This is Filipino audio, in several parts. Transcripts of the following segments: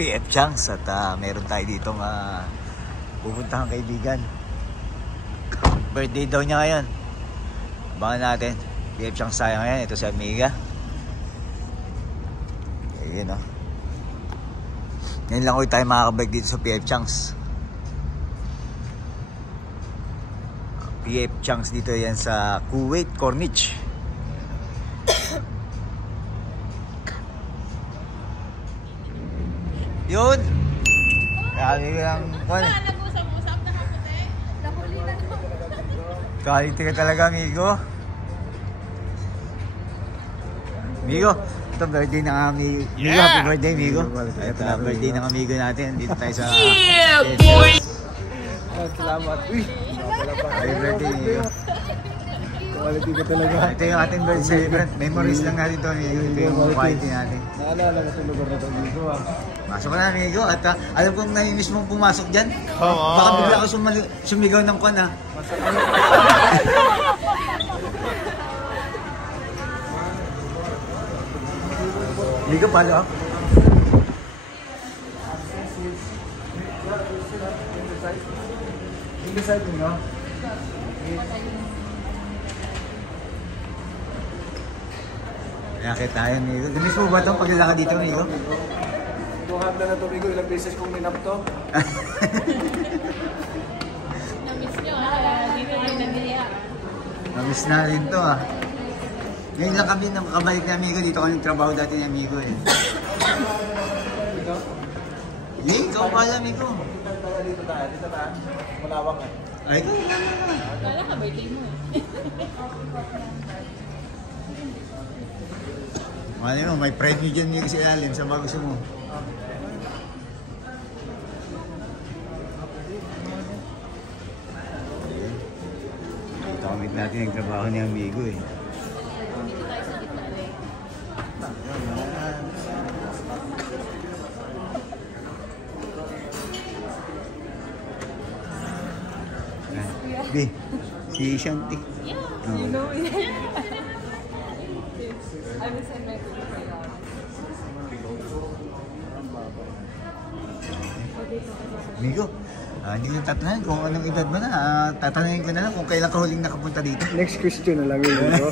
PF Changs at meron tayo ditong pupuntahang kaibigan. Birthday daw niya ngayon. Abangan natin. PF Changs tayo ngayon. Ito si Amiga. Ayun o. Ngayon lang ulit tayo makakabike dito sa PF Changs. PF Changs dito yan sa Kuwait, Corniche. Yun! Kami ko lang kwan eh. Nag-usap-usap na kaputi. Nahuli na ko. Quality ka talaga, amigo. Amigo, ito birthday ng amigo. Yeah! Happy birthday, amigo. Ito na birthday ng amigo natin. Dito tayo sa... Yeah, boy! Salamat. Uy! Happy birthday, amigo. Quality ka talaga. Ito yung ating birthday celebrant. Memories lang natin ito, amigo. Ito yung quality natin. Naalala ko sa lugar na ito, amigo. Masok na, amigo. At alam kong nainis mong pumasok dyan. Baka bigla ako sumigaw ng kwan, ha? Amigo, follow up. Decide mo, Nakita tayo, amigo. Gumis mo ba itong paglalakad dito, amigo? Itong handa na ito, amigo. Ilang beses kong minap to. Na-miss nyo. Dito yung nag-iaya. Namiss na rin to, ah. Ngayon lang kami nakabalik na, amigo. Dito kami nagtrabaho dati ni amigo, eh. Hindi, ikaw pala, amigo. Dito tayo. Malawak eh. Ay, ikaw. Kala ka, birthday mo eh. Ano mo, may pride nyo dyan, amigo, sa ilalim. Sa mga gusto mo. Ito kami natin yung trabaho ni amigo, eh. Dito tayo sa gitna eh. Di, si Shanti. Yeah, you know it. I will send my Amigo, hindi ko tatanungin kung anong edad mo na. Tatanungin ko na lang kung kailan ka huling nakapunta dito. Next question na lang yun, amigo.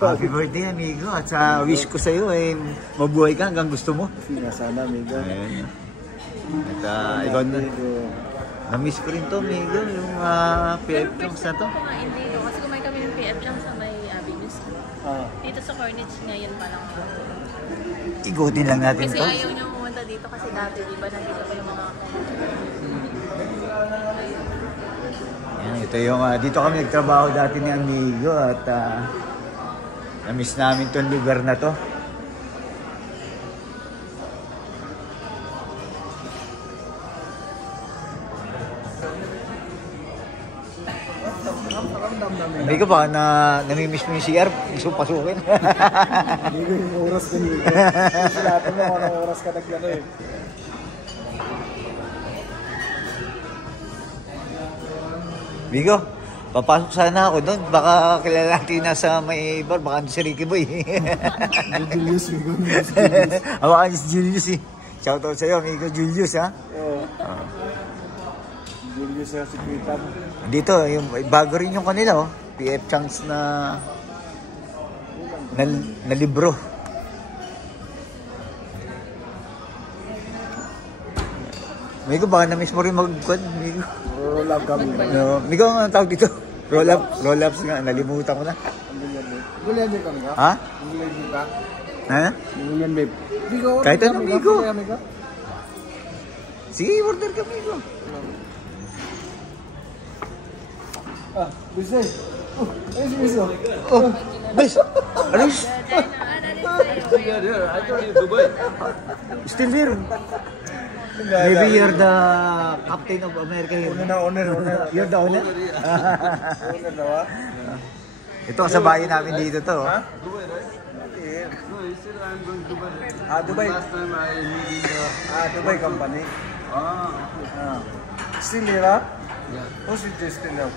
Happy birthday, amigo. At sa wish ko sa'yo, mabuhay ka hanggang gusto mo. Sana, amigo. Ayan. At ikaw na. Na-miss ko rin to, amigo, yung PF Changs na to. Kumain dito kasi kumain kami ng PF Changs sa may Avenues. Dito sa Corniche ngayon pa lang. Igutin lang natin Kasi to. ayaw niyo pumunta dito kasi dati, di ba, nandito pa yung mga... Ayan, ito yung, dito kami nagtrabaho dati ni amigo at na-miss namin tong lugar na to. Amigo, baka namimiss mo yung CR, gusto mo pasukin. Amigo, yung oras ko nito. Sinabi mo kung anong oras ka nagano eh. Amigo, papasok sana ako doon. Baka kilala natin nasa may bar, baka si Ricky Boy. Julius, amigo. Hawakan si Julius eh. Shoutout sa'yo, amigo Julius, ha? Oo. Julius sa si Kuitan. Dito, yung bago rin yung kanila, oh. PF Changs na libro. Amigo, baka na-miss mo rin mag-quad, amigo. Roll up kami. No, amigo, ang tawag dito? Roll-ups nga, nalimutan ko na. Gulian din kami ka? Ha? Gulian din ka? Ha? Gulian babe. Kahit ano, amigo. Amigo. Sige, order ka, amigo. Bisa. Ayos, bisa. Bis! Alis! Still here. Maybe you're the captain of America here. Owner. You're the owner? Owner na ba? Ito, kasabayan namin dito to. Huh? Dubai, right? No, he said I'm going to Dubai. Dubai. Last time I lived in the... Dubai company. Still here, huh? Yeah. Who's it still here?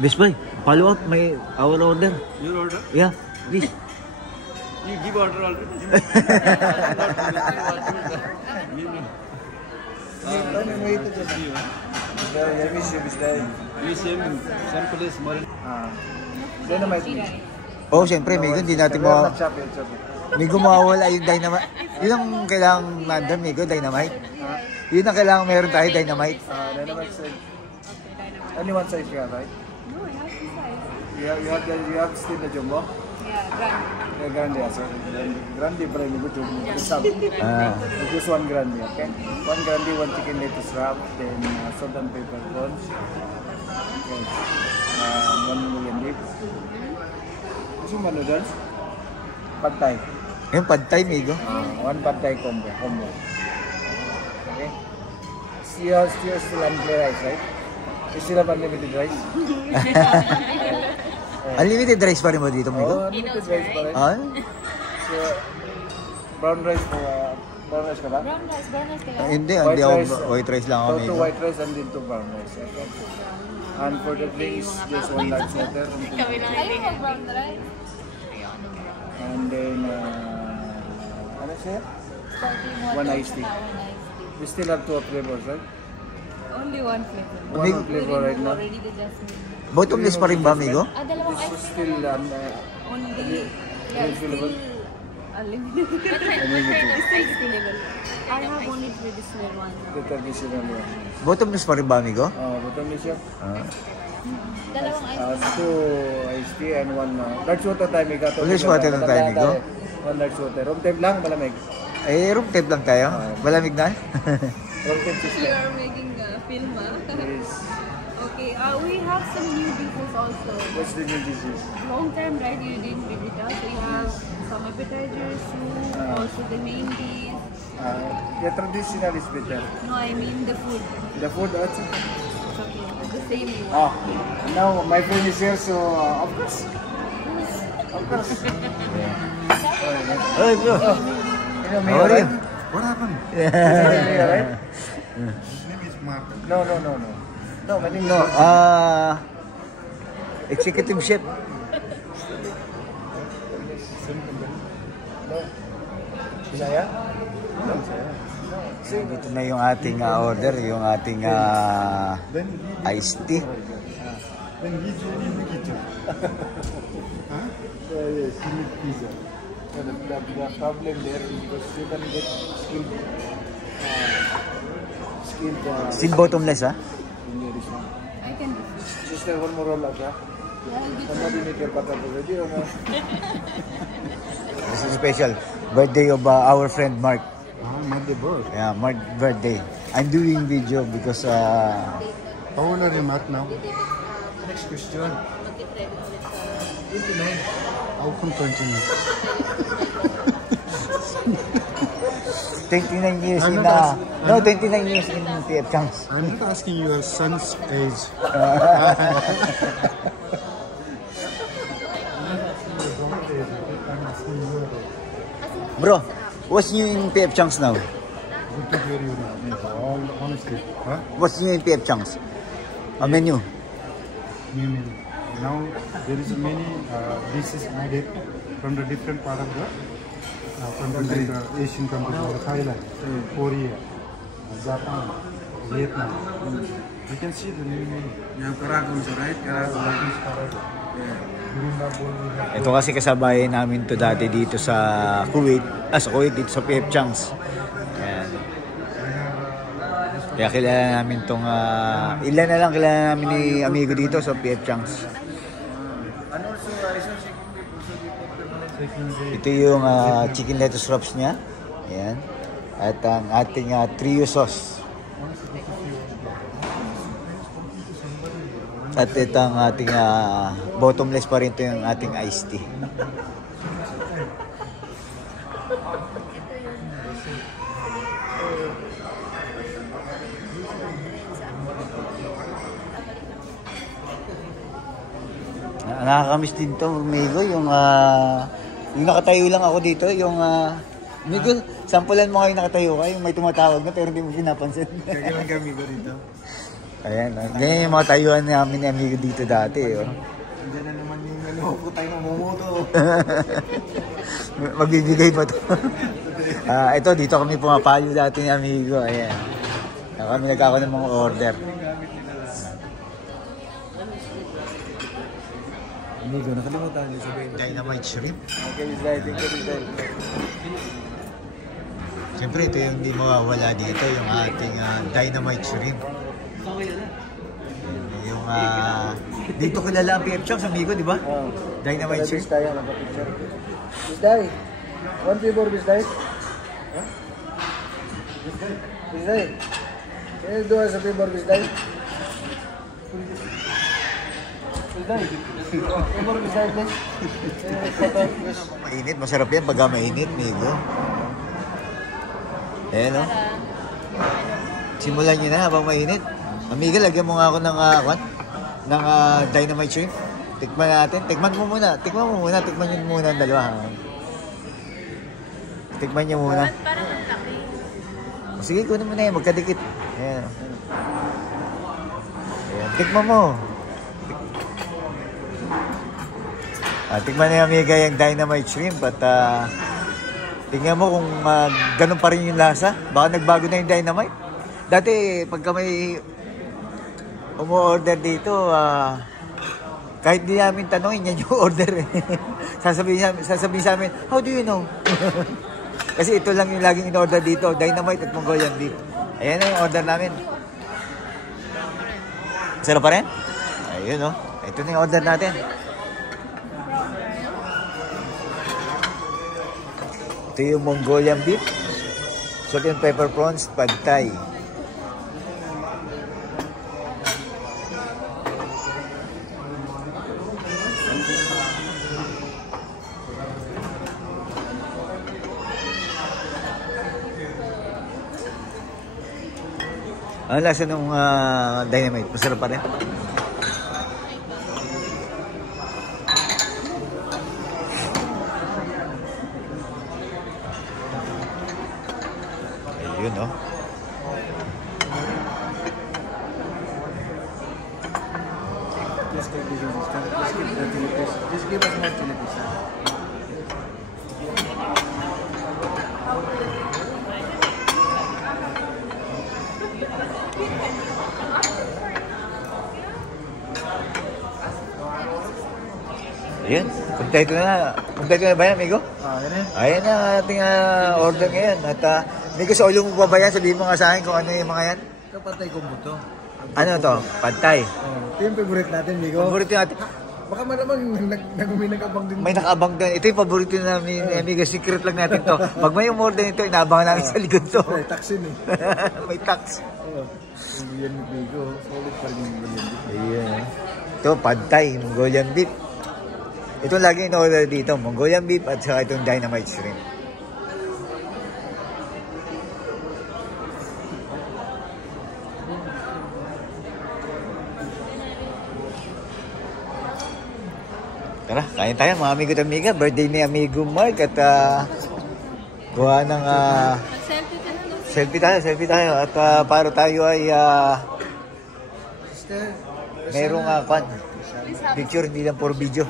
Bis boy, follow up, may our order. Your order? Yeah, please. You give order already. Oh, siyempre, Migo, hindi natin Migo mawawala yung dynamite. Yun ang kailangan nandun, Migo, dynamite. Yun ang kailangan meron tayo, dynamite. Dynamite size. Only one size you have, right? No, I have two size. You have still the jumbo? Yeah, brand. Grande, so grande para yung jumbo. Just one grande, okay? One grande, one chicken lettuce wrap, then salt and pepper buns. Okay. 1 million beef. Gusto mo noodles? Pad Thai. Yung pad thai, Migo. One pad Thai combo. Okay. You're still unplay rice, right? You still have unlimited rice? Unlimited rice pa rin mo dito, Migo? Unlimited rice pa rin. Ah? So, brown rice ka ba? Brown rice kayo. Hindi white rice lang ako, Two Migo. white rice and then two brown rice. Okay. And for the drinks, just one large water. Kami lang yung brown rice. And then, ano siya? One iced tea. We still have two flavors, right? Only one flavor. One flavor right now. Already the jasmine. Bottomless pa rin ba, Migo? Dalawang This is ice still only. available. Unlimited. Unlimited. I have only traditional one. The traditional one. Bottomless pa rin ba, Migo? Bottomless siya. Dalawang ice. Two iced tea and one large water tayo, Miga. Large water na tayo, Migo? One large water. Room temp lang, malamig. Eh, room temp lang tayo. Malamig na. Room temp system. You are making a film, Yes. Okay, we have some new dishes also. What's the new dishes? Long time, right? You didn't bring it out. So you have some appetizers, soup, also the main dish. The traditional is better. No, I mean the food. The food also. Okay, the same you want. Now my friend is here, so of course. Of course. Hey, bro. You know me, How are you? right? What happened? You know me, right? His name is Mark. No. No, my name is No, executive chef. No. Saya? No, saya. Dito na yung ating order, yung ating iced tea. Then he's in the kitchen. Huh? Yes, you need pizza. So the problem there is because you can get skilled Still bottomless, ha? in there is one. I can do. Sister, one more roll out, yeah? Somebody make your butter already or no? This is special. Birthday of our friend Mark. Monday birth. Yeah, Mark birthday. I'm doing video because How old are you, Mark, now? Next question. 29. How come 29? 29 years I'm in not 29 years in PF Changs. I'm not asking your son's age. Bro, what's new in PF Changs now? Good to hear you now. All honestly. Huh? What's new in PF Changs? A menu. Now there is many dishes added from the different part of the Asian countries like Thailand, Korea, Japan, Vietnam. You can see the new menu. You have Karakum, right? Karakum. Ito kasi kasabayan namin to dati dito sa Kuwait. Sa Kuwait, dito sa PF Changs. Ayan. Kaya kilala namin tong ilan na lang kilala namin ni amigo dito sa PF Changs. Ito yung chicken lettuce wraps niya. Ayan. At ang ating trio sauce. At ito ang ating bottomless pa rin ito yung ating iced tea. Nakakamiss din to, Migo, yung nakatayo lang ako dito, yung Migo, sampulan mo kayo nakatayo ka, yung may tumatawag na pero hindi mo pinapansin. Kaya lang kami ko dito. Ayan, ganyan yung mga tayuan namin ni Amigo dito dati. Oh. Diyan na naman yung ko tayo mamumuto. Magbibigay pa to. Ito, dito kami pumapalo dati ni amigo. Ayan. Kami nagkako ng mga order. Amigo, nakalimutan niyo sabihin. Dynamite shrimp. Okay, Bisday. Thank you, Bisday. Siyempre, ito yung hindi mawawala dito, yung ating dynamite shrimp. Yung, dito kilala ang PF Chunks, amigo, di ba? Dynamite shrimp. Bisday, nakapicture. Bisday. One favor, Bisday. Huh? Bisday. Can you do us a favor, Bisday? Bisday. Favor, Bisday, please. Mainit, masarap yan pagka mainit, amigo. Ayan, no? Simulan nyo na habang mainit. Amiga, lagyan mo nga ako ng, ng dynamite shrimp. Tikman natin. Tikman mo muna. Tikman nyo muna ang dalawa. Tikman nyo muna. Parang ang laki. Sige, kunin mo na yan. Magkadikit. Ayan. Ayan. Tikman mo. Tikman na yung amiga yung dynamite shrimp. At tingnan mo kung ganun pa rin yung lasa. Baka nagbago na yung dynamite. Dati, pagka may umu-order dito, kahit di namin tanongin, yan yung order. sasabihin sa amin, how do you know? Kasi ito lang yung laging in-order dito, dynamite at Mongolian beef. Ayan na yung order namin. Sarap pa rin? Ayun, no? Ito na yung order natin. Ito yung Mongolian beef, salt and pepper prawns, pad thai. Ang lasa ng dynamite, masarap pa rin. Yun, no? Just give us more chili piece. Ayan, kompleto na. Kompleto na ba yan, amigo? Yan eh. Ayan na ang ating order ngayon. At amigo, sa ulo mo pa ba yan? Sabihin mo nga sa akin kung ano yung mga yan. Kapatay ko mo to. Ano to? Pad thai. Ito yung favorite natin, Migo. Paborito natin. Baka malamang nag-abang din. May nakaabang doon. Ito yung paborito namin, amigo. Secret lang natin to. Pag may umorder nito, inaabangan namin sa likod to. May taxin eh. May tax. Mongolian Migo. Solid pa rin yung Mongolian beef. Ayan. Ito, pad thai, Mongolian beef. Ito lagi in-order dito, Mongolian beef at saka itong dynamite shrimp. Tara, kain tayo mga amigo at amiga. Birthday ni amigo Mark at gawa ng Selfie ka na, no? selfie tayo. At para tayo ay mayroong picture, hindi lang puro video.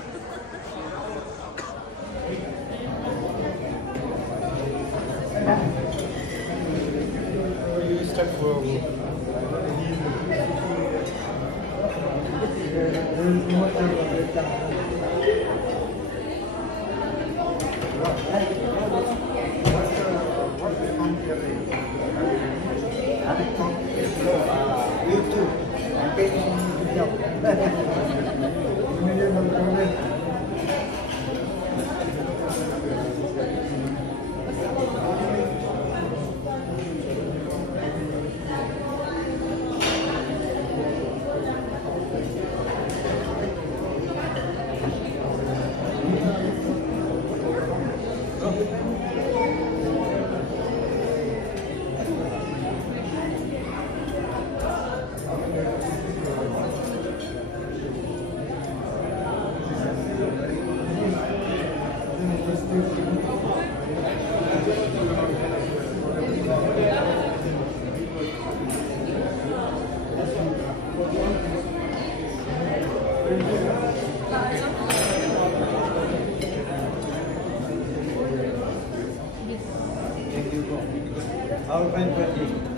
Our friend Wendy.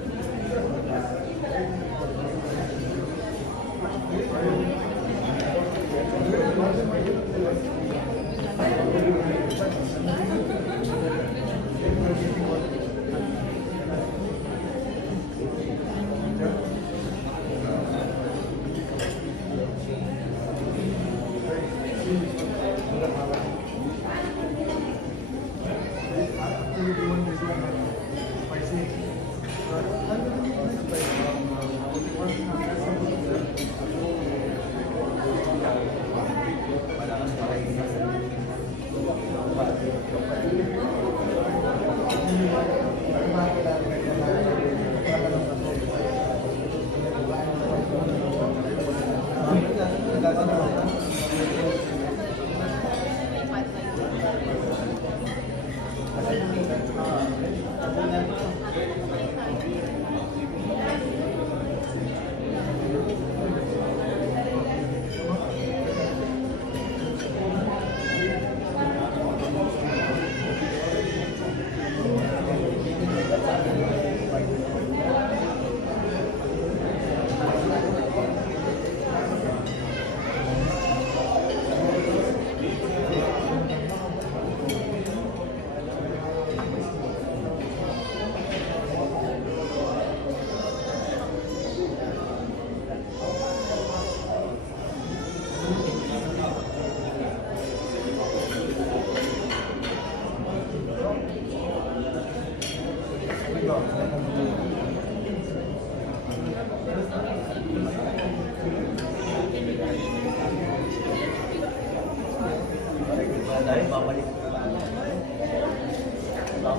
Dahil babalik ko lang.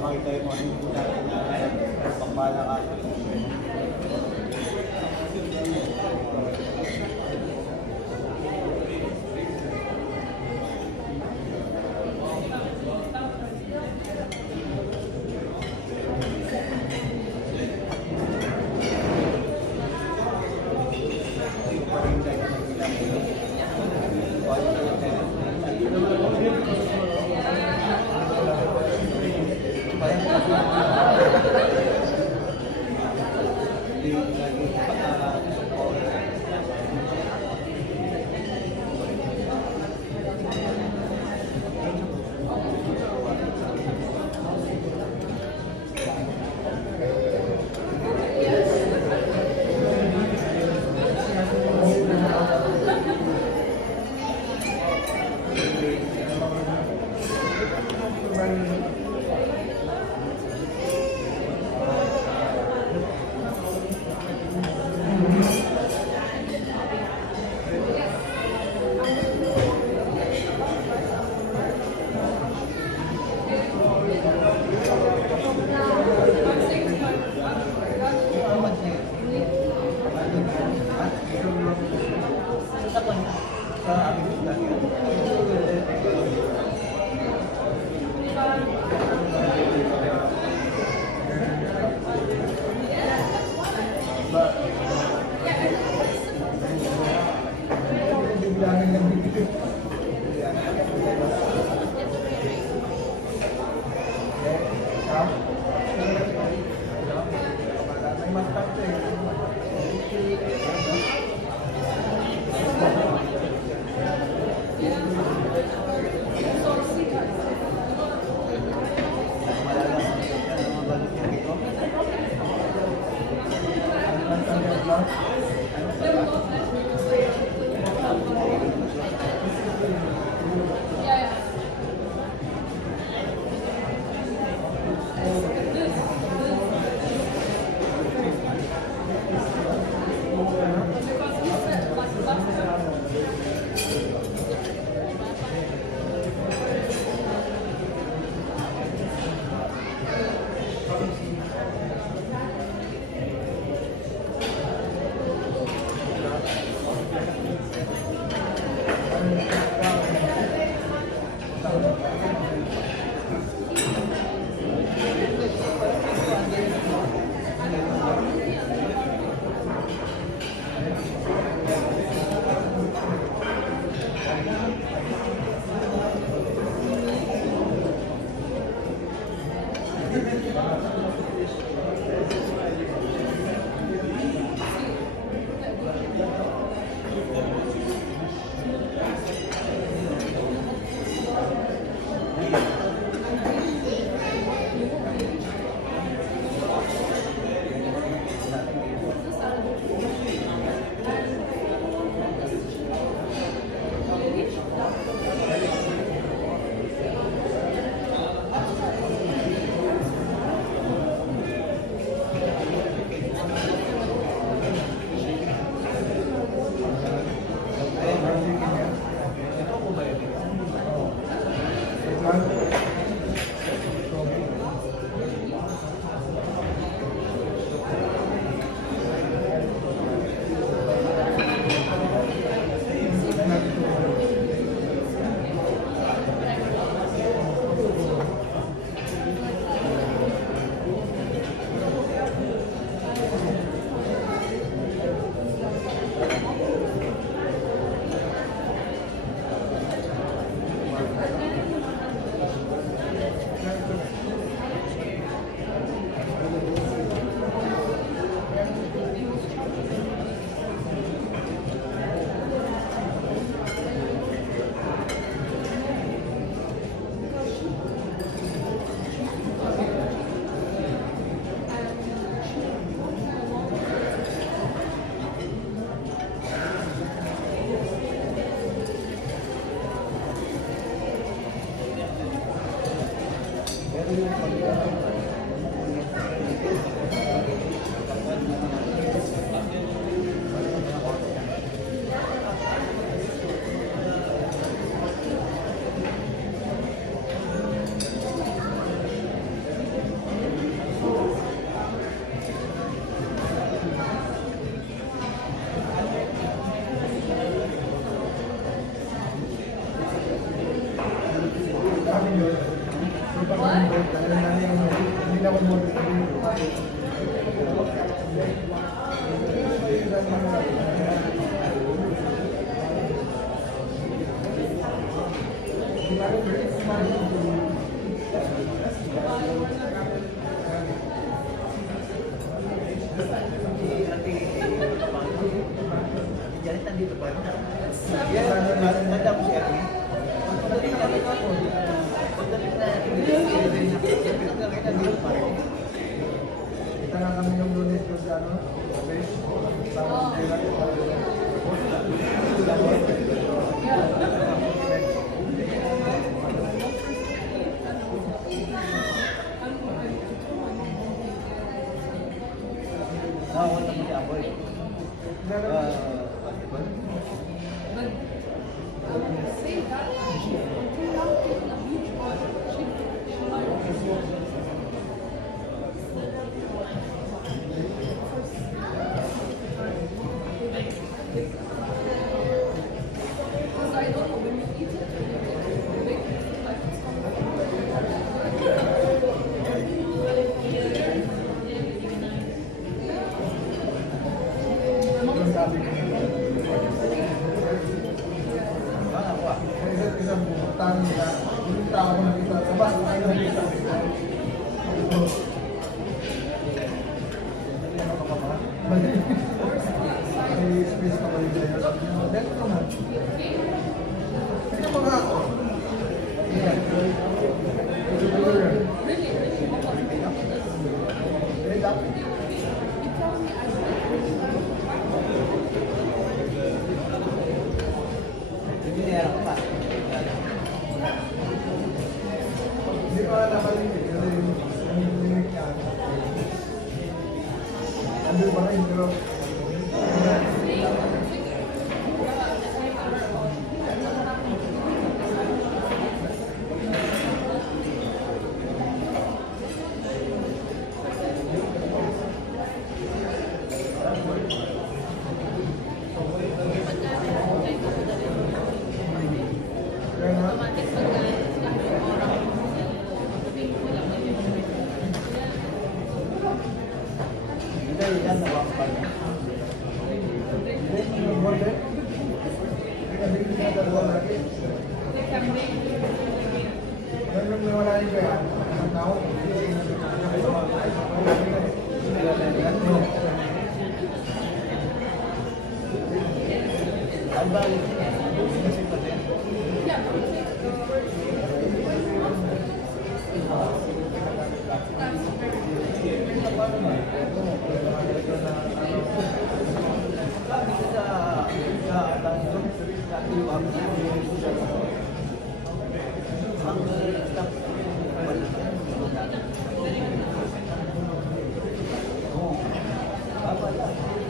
Makita yung mga hindi natin na pagmala ka.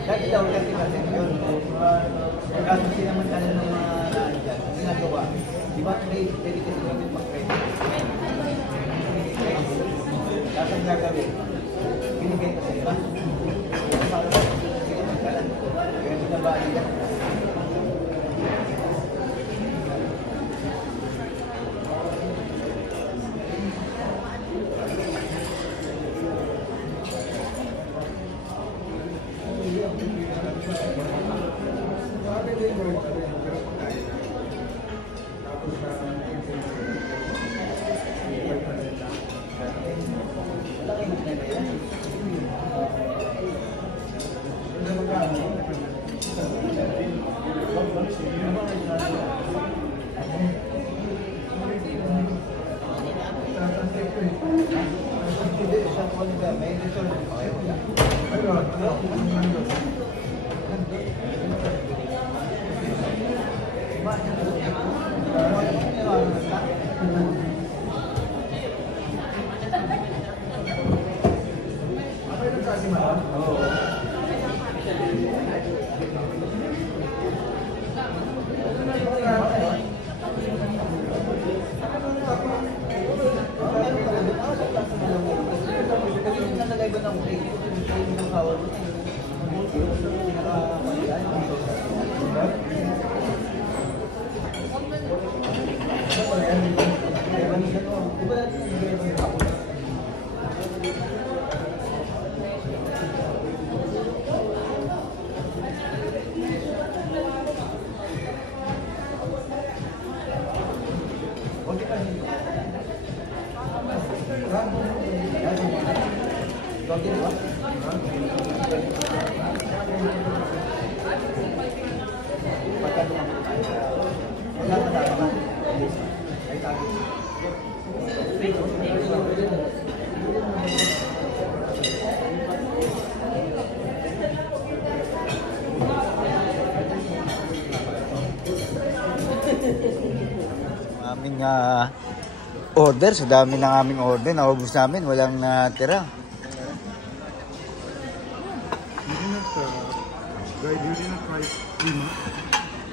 Dati daw kasi yun, pagkasusin naman tayo ng mga ginagawa, di ba may dedication natin pag-credit? yung gagawin? Binigay ko sa'yo, ha? Kaya binabali yan. Aming order, sa dami ng aming order, naubos namin, walang natira.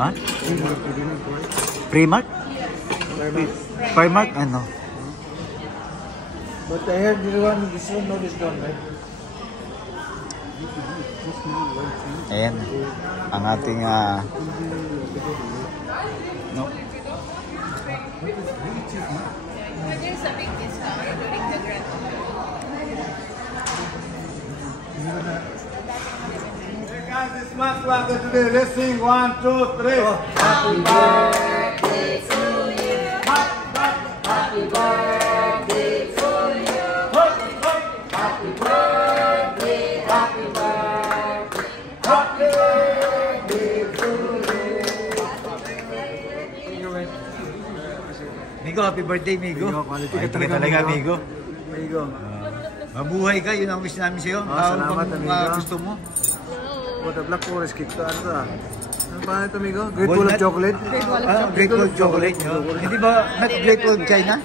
Ha? Primark? Primark, ano? But I heard this one, no discount, right? Ayan, ang ating no. There's a big discount during the grand. Guys, it's my class today. Let's sing 1, 2, 3. Happy birthday to you. Happy birthday to you. Happy birthday, happy birthday. Happy birthday to Migo, happy birthday, Migo. Migo, quality Ay, ka talaga, talaga, Migo. Migo. Migo. Mabuhay ka, yun ang wish namin sa'yo. Salamat, Migo. Gusto mo? What the Black Forest cake to ano to ah? Ano pa ito, Migo? Great Wall of Chocolate? Great Wall Chocolate. Hindi ba not Great Wall China?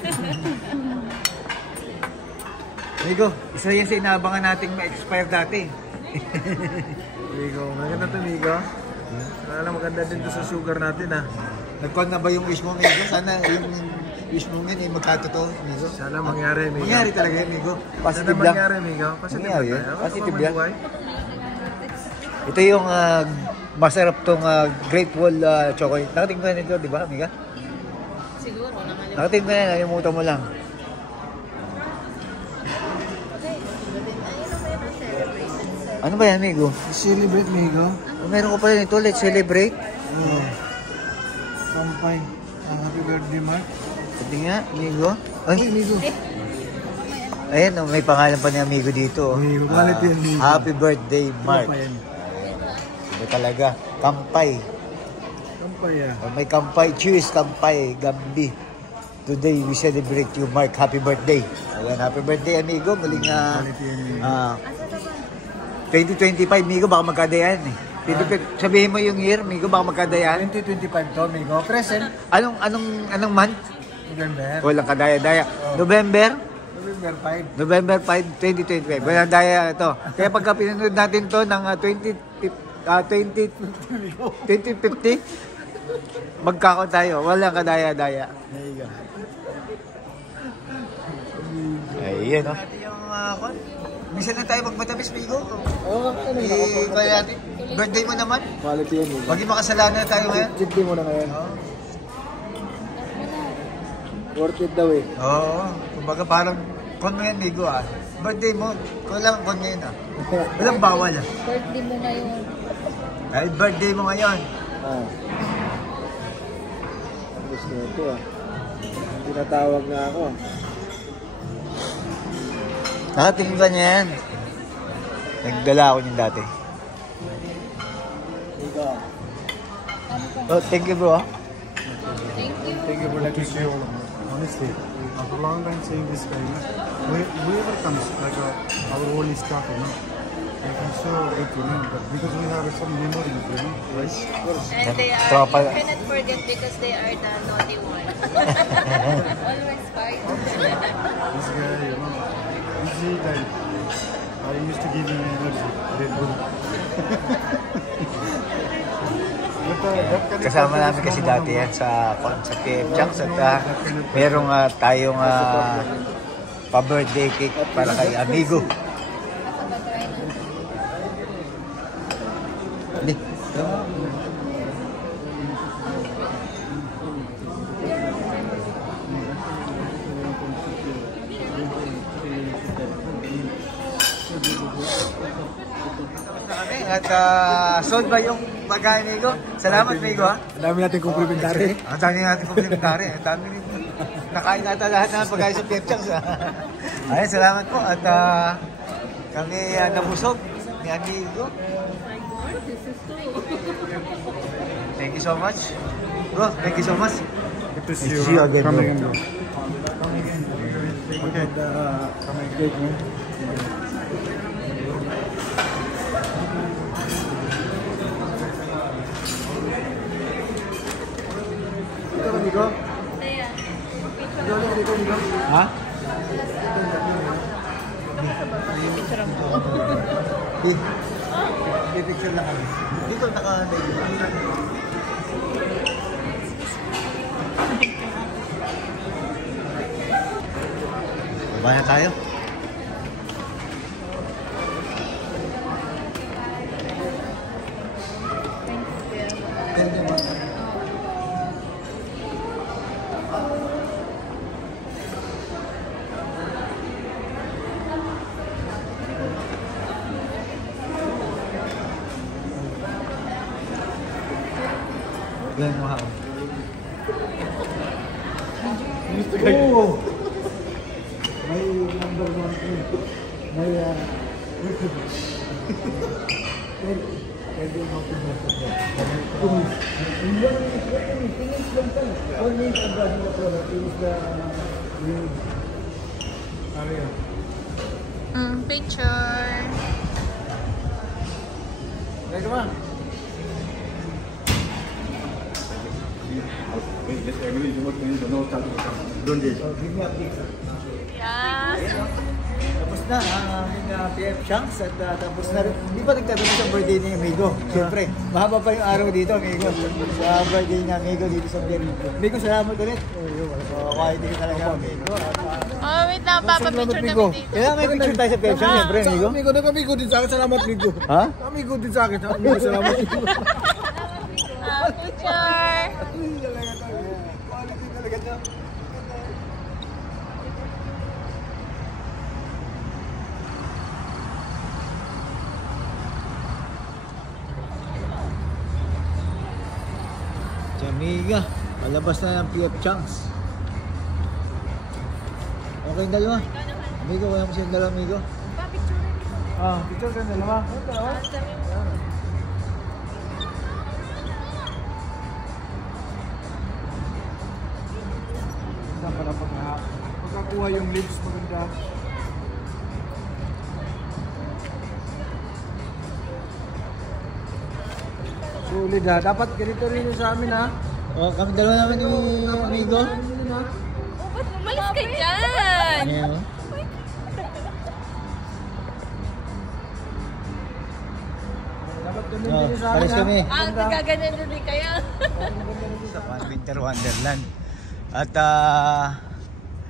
Migo, isa yan sa inaabangan nating ma-expire dati. Migo, maganda to, Migo. Sana maganda din to sa sugar natin ah. Nagkon na ba yung wish mo, Migo? Sana yung wish mo yun magkatotoo, Migo. Sana mangyari, Migo. Mangyari talaga yan, Migo. Sana Positive lang. mangyari, Migo. Positive Mangyari lang yan. tayo. Positive Ano yan. pa mabuhay? Ito yung masarap tong Great Wall Chocolate. Nakating ko na nito, di ba, Miga? Siguro, nakalimutan. Nakating ko na, nalimutan mo lang. Ano ba yan, Migo? Celebrate, Migo. Meron ko pala nito, let's celebrate. Kampay. Happy birthday, Mark. Pati nga, Migo. Uy, Ay, Migo. ayan, may pangalan pa ni Amigo dito. Amigo, quality yan, Migo. Happy birthday, Mark. Kampay yan. Ito talaga, Kampay. Kampay yan. May Kampay, cheers, Kampay, Gambi. Today, we celebrate you, Mark. Happy birthday. Ayan, happy birthday, Amigo. Maling Quality yan, Migo. 2025, Migo, baka magkadayan eh. Sabihin mo yung year, Migo, baka magkadayan. 2025 to, Migo. Present. Anong month? November. Walang kadaya-daya. November? November 5. November 5, 2025. Walang daya ito. Kaya pagka pinanood natin to ng 2050, magkakaon tayo. Walang kadaya-daya. Ayun, no? Ito yung kon. Minsan lang tayo magmatamis, Migo. Oo, ano Kaya natin. Birthday mo naman. Quality yan, Migo. Maging makasalanan na tayo ngayon. Cheat day mo na ngayon. Oo. Worth it daw eh. Oo. Kumbaga parang kon mo yan, Migo ah. Birthday mo, kailangan kon ngayon ah. Walang bawal ah. Birthday mo ngayon. Dahil birthday mo ngayon. Ah. Gusto ito ah. Tinatawag na ako. Nakatingin ka niya yan. Nagdala ako niyan dati. Ikaw. Oh, thank you bro. Thank you. Thank you for Like to letting see all of them. Honestly, after a long time seeing this guy, whoever comes, like our holy stuff, like I'm so good, but because we have some memories, And they are, Tropa. you cannot forget because they are the naughty ones. Always fight. This guy, easy time. I used to give him energy, Red Bull. Kasama namin kasi dati yan sa PF Junks at merong tayong pa-birthday cake para kay Amigo. Hindi. At sold ba yung bagay, Migo? Salamat, Migo, ha? Ang dami natin complimentary. Ang dami natin complimentary. Ang dami rin. Nakain nata lahat ng bagay sa PF Junks, ha? Ayun, salamat po. At kami nabusog ni Amigo. Thank you so much. Bro, thank you so much. Good to See you again, bro. Come again, bro. Okay. Coming again. Ito ba, Migo? Kaya, Migo? Ha? picture mo. Picture lang kami. Dito Baba na tayo. Yan mo ha. Oh! May number 1 may pwede mo kung finish lang tayo. One minute ang brand na product. Finish the area. Picture. Ready ba? Yes. Tapos na ang aming PF Junks at tapos na rin. Hindi pa nagtatapos ang birthday ni Amigo. Siyempre, mahaba pa yung araw dito, Amigo. Sa birthday ni Amigo dito sa Pier. Amigo, salamat ulit. Kahit hindi ka talaga, Amigo. Oh, wait lang. Papapicture kami dito. Kailangan may picture tayo sa PF Junks, siyempre, Amigo. Amigo, nag-amigo din sa akin. Salamat, Migo. Ha? Amigo din sa akin. Amigo, salamat, Migo. Picture. Quality talaga to. Amiga, palabas na ng PF Junks. Okay yung dalawa. Amigo, kaya mo siyang dalawa, Amigo. Picture ka na naman. Para pagkakuha yung lips maganda. Sulit ha. Dapat ganito rin yung sa amin ha. O, kami dalawa naman yung Amigo. Ba't umalis ka dyan? Ayan, o. Dapat ganito Oh, rin sa amin pares ha. kami. Nagaganyan din kaya. Sa One Winter Wonderland. At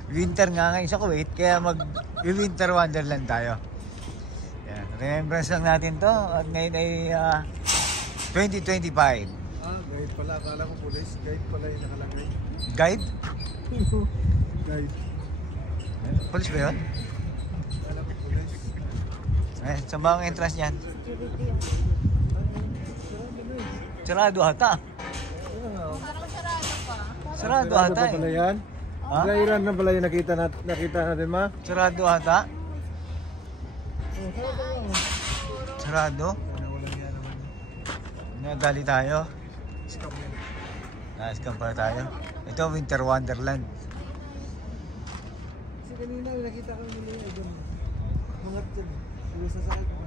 winter nga ngayon sa Kuwait, kaya mag-winter wonderland tayo. Yan. Remembrance lang natin to. At ngayon ay 2025. Guide pala. Akala ko police. Guide pala yung nakalagay. Guide? Guide. Police ba yun? Akala ko police. Eh, saan ba ang entrance niyan? Sarado ata. Sarado ata Ano pala eh. yan? Ha? Ilan na pala yung nakita natin, ma? Sarado ata. Sarado? Nadali tayo. Na-scam pala tayo. Ito, Winter Wonderland. Kasi kanina nakita ko nila yung mga dyan. Yung sasakit ko.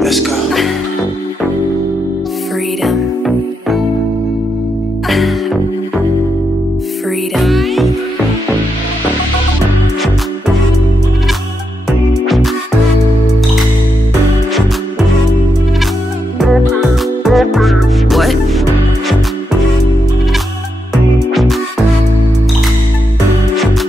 Let's go. Freedom. Freedom. What?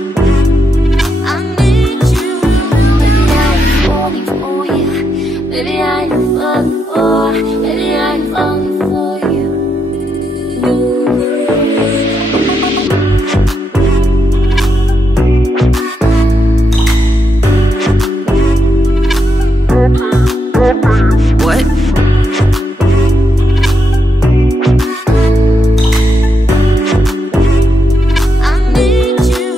I need you, baby. I'm falling for you, baby. I'm falling for, baby. I'm falling for you. What? I need you.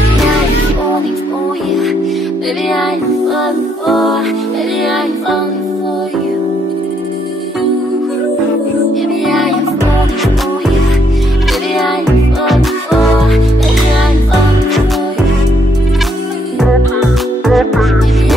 Baby, I'm falling for you, baby. I'm falling for, baby. I'm falling for you. Baby, I am falling for you. Baby, I am falling for, baby. I'm falling for you. Baby,